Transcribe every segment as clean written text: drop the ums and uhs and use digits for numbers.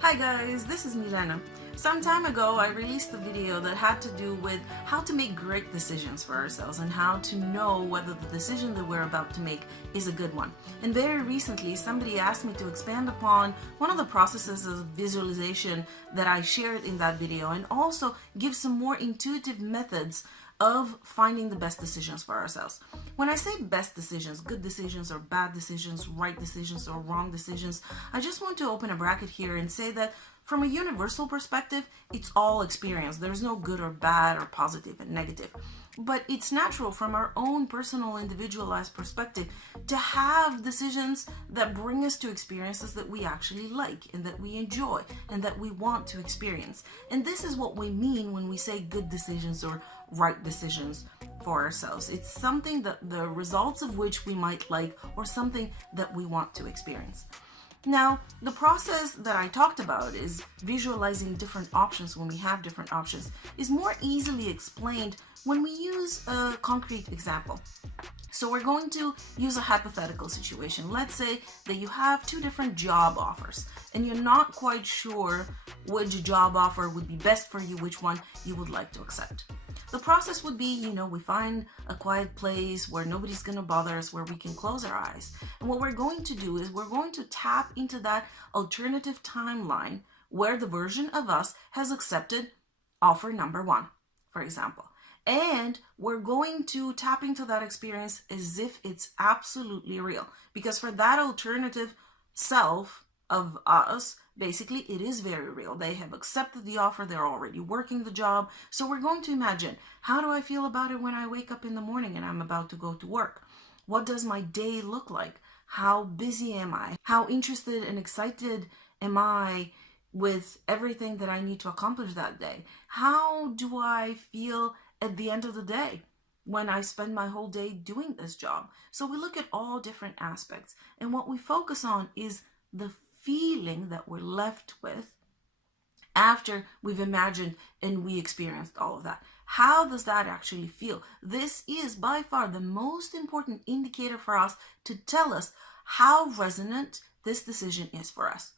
Hi guys, this is Milena. Some time ago I released a video that had to do with how to make great decisions for ourselves and how to know whether the decision that we're about to make is a good one. And very recently somebody asked me to expand upon one of the processes of visualization that I shared in that video and also give some more intuitive methods of finding the best decisions for ourselves. When I say best decisions, good decisions or bad decisions, right decisions or wrong decisions, I just want to open a bracket here and say that from a universal perspective, it's all experience. There's no good or bad or positive and negative. But it's natural from our own personal individualized perspective to have decisions that bring us to experiences that we actually like and that we enjoy and that we want to experience. And this is what we mean when we say good decisions or right decisions for ourselves. It's something that the results of which we might like or something that we want to experience. Now, the process that I talked about is visualizing different options when we have different options is more easily explained when we use a concrete example. So we're going to use a hypothetical situation. Let's say that you have two different job offers and you're not quite sure which job offer would be best for you, which one you would like to accept. The process would be, we find a quiet place where nobody's going to bother us, where we can close our eyes. And what we're going to do is we're going to tap into that alternative timeline where the version of us has accepted offer number one, for example. And we're going to tap into that experience as if it's absolutely real. Because for that alternative self of us, basically, it is very real. They have accepted the offer. They're already working the job. So we're going to imagine, how do I feel about it when I wake up in the morning and I'm about to go to work? What does my day look like? How busy am I? How interested and excited am I with everything that I need to accomplish that day? How do I feel at the end of the day when I spend my whole day doing this job? So we look at all different aspects. And what we focus on is the feeling that we're left with after we've imagined and we experienced all of that. How does that actually feel? This is by far the most important indicator for us to tell us how resonant this decision is for us.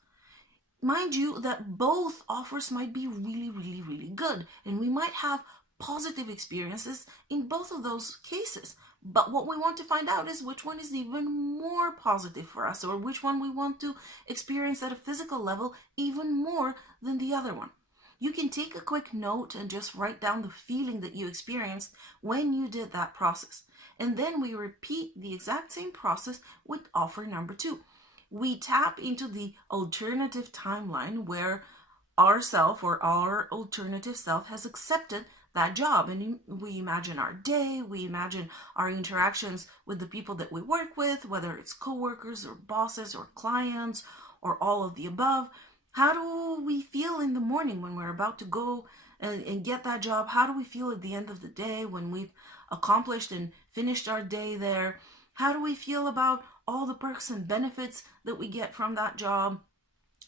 Mind you that both offers might be really, really, really good, and we might have positive experiences in both of those cases. But what we want to find out is which one is even more positive for us, or which one we want to experience at a physical level even more than the other one. You can take a quick note and just write down the feeling that you experienced when you did that process. And then we repeat the exact same process with offer number two. We tap into the alternative timeline where our self or our alternative self has accepted that job, and we imagine our day, we imagine our interactions with the people that we work with, whether it's coworkers or bosses or clients or all of the above. How do we feel in the morning when we're about to go and get that job? How do we feel at the end of the day when we've accomplished and finished our day there? How do we feel about all the perks and benefits that we get from that job?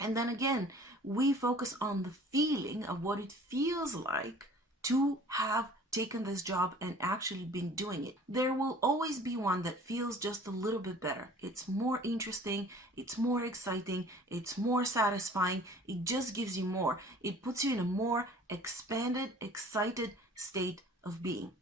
And then again, we focus on the feeling of what it feels like to have taken this job and actually been doing it. There will always be one that feels just a little bit better. It's more interesting, it's more exciting, it's more satisfying, it just gives you more. It puts you in a more expanded, excited state of being.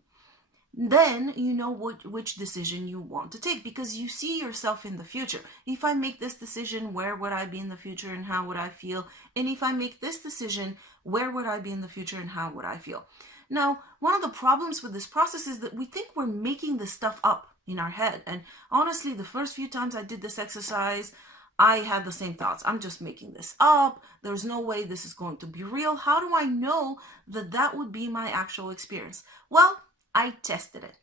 Then you know which decision you want to take because you see yourself in the future. If I make this decision, where would I be in the future and how would I feel? And if I make this decision, where would I be in the future and how would I feel? Now, one of the problems with this process is that we think we're making this stuff up in our head. And honestly, the first few times I did this exercise, I had the same thoughts. I'm just making this up. There's no way this is going to be real. How do I know that that would be my actual experience? Well, I tested it.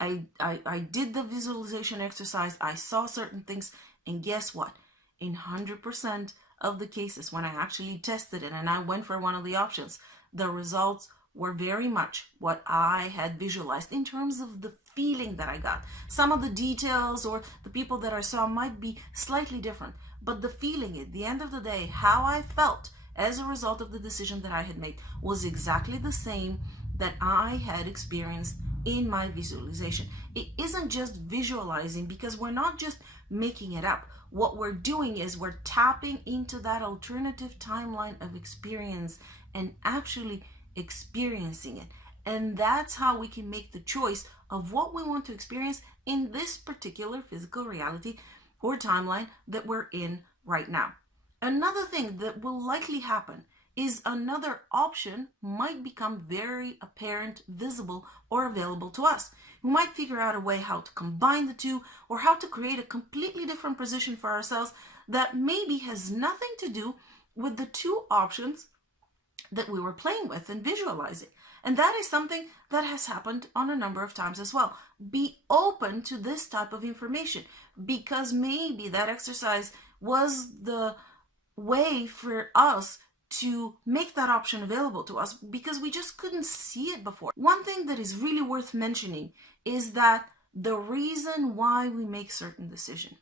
I did the visualization exercise. I saw certain things. And guess what? In 100% of the cases, when I actually tested it and I went for one of the options, the results were very much what I had visualized in terms of the feeling that I got. Some of the details or the people that I saw might be slightly different, but the feeling at the end of the day, how I felt as a result of the decision that I had made was exactly the same that I had experienced in my visualization. It isn't just visualizing because we're not just making it up. what we're doing is we're tapping into that alternative timeline of experience and actually experiencing it. And that's how we can make the choice of what we want to experience in this particular physical reality or timeline that we're in right now. Another thing that will likely happen is another option might become very apparent, visible, or available to us. We might figure out a way how to combine the two or how to create a completely different position for ourselves that maybe has nothing to do with the two options that we were playing with and visualizing. And that is something that has happened on a number of times as well. Be open to this type of information, because maybe that exercise was the way for us to make that option available to us because we just couldn't see it before. One thing that is really worth mentioning is that the reason why we make certain decisions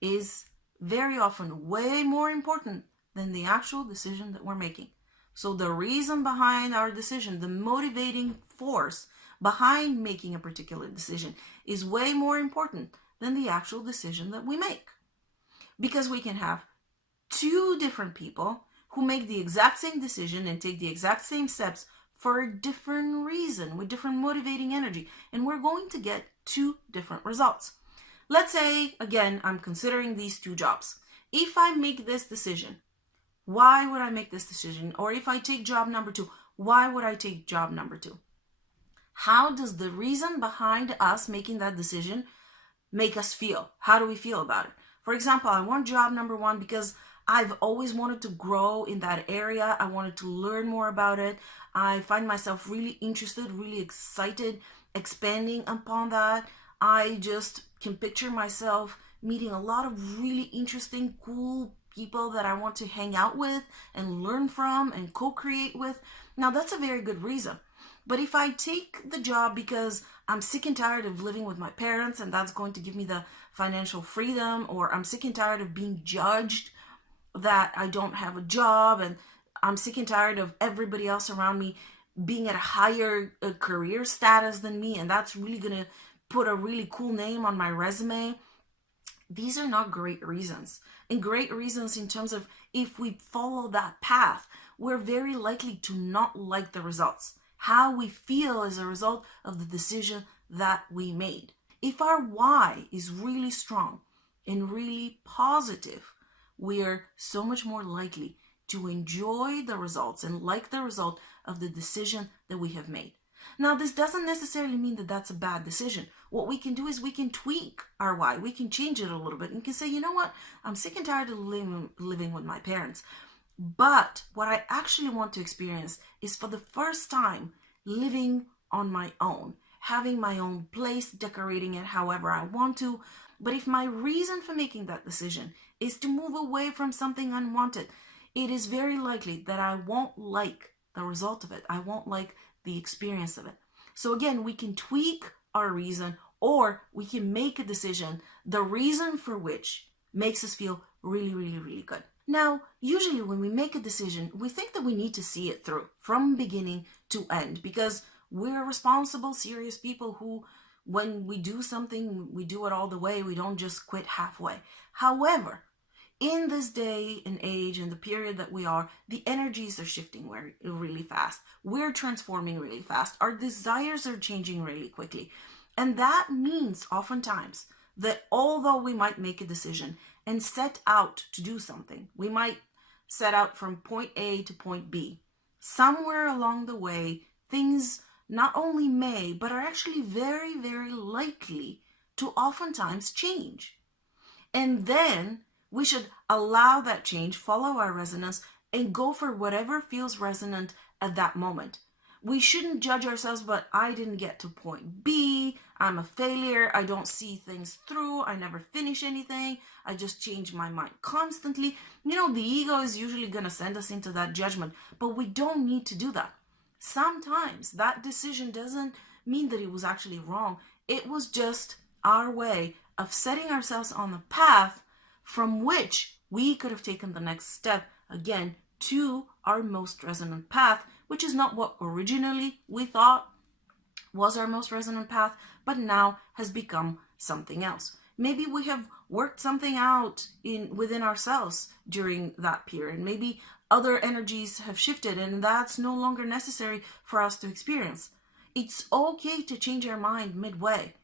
is very often way more important than the actual decision that we're making. So the reason behind our decision, the motivating force behind making a particular decision, is way more important than the actual decision that we make. Because we can have two different people who make the exact same decision and take the exact same steps for a different reason, with different motivating energy, and we're going to get two different results. Let's say, again, I'm considering these two jobs. If I make this decision, why would I make this decision? Or if I take job number 2, why would I take job number 2? How does the reason behind us making that decision make us feel? How do we feel about it? For example, I want job number 1 because I've always wanted to grow in that area. I wanted to learn more about it. I find myself really interested, really excited, expanding upon that. I just can picture myself meeting a lot of really interesting, cool people that I want to hang out with and learn from and co-create with. Now, that's a very good reason. But if I take the job because I'm sick and tired of living with my parents and that's going to give me the financial freedom, or I'm sick and tired of being judged that I don't have a job, and I'm sick and tired of everybody else around me being at a higher career status than me, and that's really going to put a really cool name on my resume. These are not great reasons. And great reasons in terms of if we follow that path, we're very likely to not like the results. How we feel as a result of the decision that we made. If our why is really strong and really positive, we are so much more likely to enjoy the results and like the result of the decision that we have made. Now, this doesn't necessarily mean that that's a bad decision. What we can do is we can tweak our why. We can change it a little bit and can say, you know what? I'm sick and tired of living with my parents. But what I actually want to experience is, for the first time, living on my own, having my own place, decorating it however I want to. But if my reason for making that decision is to move away from something unwanted, it is very likely that I won't like the result of it. I won't like the experience of it. So again, we can tweak our reason, or we can make a decision, the reason for which makes us feel really, really, really good. Now, usually when we make a decision, we think that we need to see it through from beginning to end, because we're responsible, serious people who, when we do something, we do it all the way. We don't just quit halfway. However, in this day and age and the period that we are, the energies are shifting really fast. We're transforming really fast. Our desires are changing really quickly. And that means oftentimes that although we might make a decision and set out to do something, we might set out from point A to point B. Somewhere along the way, things not only may, but are actually very, very likely to oftentimes change. And then we should allow that change, follow our resonance, and go for whatever feels resonant at that moment. We shouldn't judge ourselves, but I didn't get to point B, I'm a failure, I don't see things through, I never finish anything, I just change my mind constantly. You know, the ego is usually going to send us into that judgment, but we don't need to do that. Sometimes that decision doesn't mean that it was actually wrong. It was just our way of setting ourselves on the path from which we could have taken the next step, again, to our most resonant path, which is not what originally we thought was our most resonant path, but now has become something else. Maybe we have worked something out within ourselves during that period. Maybe other energies have shifted and that's no longer necessary for us to experience. It's okay to change our mind midway.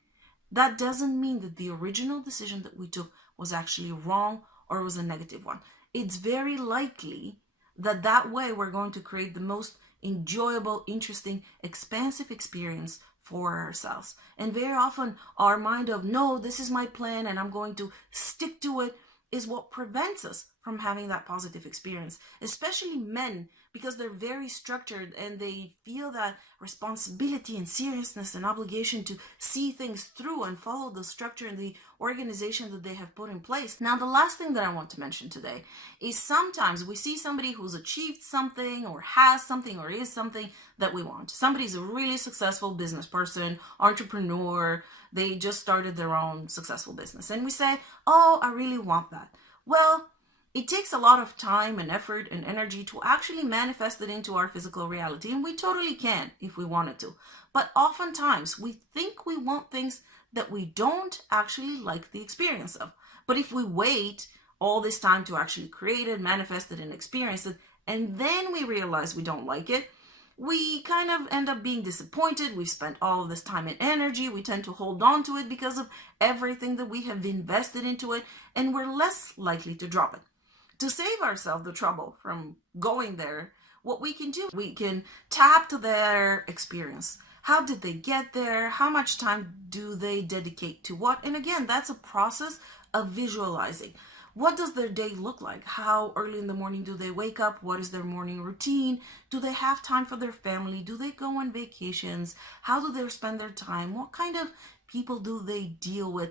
That doesn't mean that the original decision that we took was actually wrong or was a negative one. It's very likely that that way we're going to create the most enjoyable, interesting, expansive experience for ourselves. And very often our mind of, no, this is my plan and I'm going to stick to it, is what prevents us from having that positive experience. Especially men, because they're very structured and they feel that responsibility and seriousness and obligation to see things through and follow the structure and the organization that they have put in place. Now, the last thing that I want to mention today is sometimes we see somebody who's achieved something or has something or is something that we want. Somebody's a really successful business person, entrepreneur, they just started their own successful business. And we say, oh, I really want that. Well, it takes a lot of time and effort and energy to actually manifest it into our physical reality. And we totally can if we wanted to. But oftentimes we think we want things that we don't actually like the experience of. But if we wait all this time to actually create it, manifest it, and experience it, and then we realize we don't like it, we kind of end up being disappointed. We've spent all of this time and energy. We tend to hold on to it because of everything that we have invested into it, and we're less likely to drop it. To save ourselves the trouble from going there, what we can do, we can tap to their experience. How did they get there? How much time do they dedicate to what? And again, that's a process of visualizing. What does their day look like? How early in the morning do they wake up? What is their morning routine? Do they have time for their family? Do they go on vacations? How do they spend their time? What kind of people do they deal with?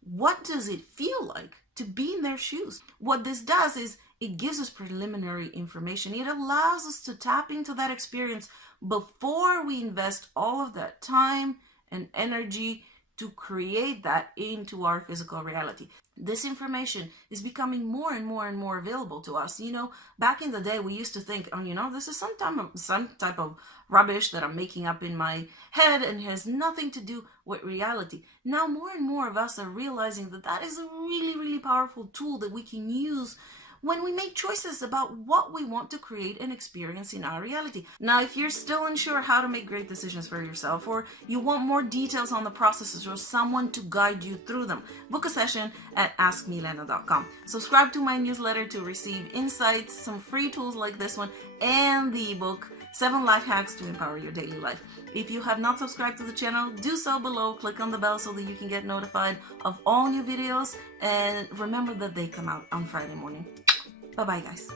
What does it feel like to be in their shoes? What this does is it gives us preliminary information. It allows us to tap into that experience before we invest all of that time and energy to create that into our physical reality. This information is becoming more and more and more available to us. You know, back in the day, we used to think, oh, this is some type of rubbish that I'm making up in my head and has nothing to do with reality. Now, more and more of us are realizing that that is a really, really powerful tool that we can use when we make choices about what we want to create and experience in our reality. Now, if you're still unsure how to make great decisions for yourself, or you want more details on the processes or someone to guide you through them, book a session at askmielena.com. Subscribe to my newsletter to receive insights, some free tools like this one, and the ebook, 7 Life Hacks to Empower Your Daily Life. If you have not subscribed to the channel, do so below. Click on the bell so that you can get notified of all new videos. And remember that they come out on Friday morning. Bye-bye, guys.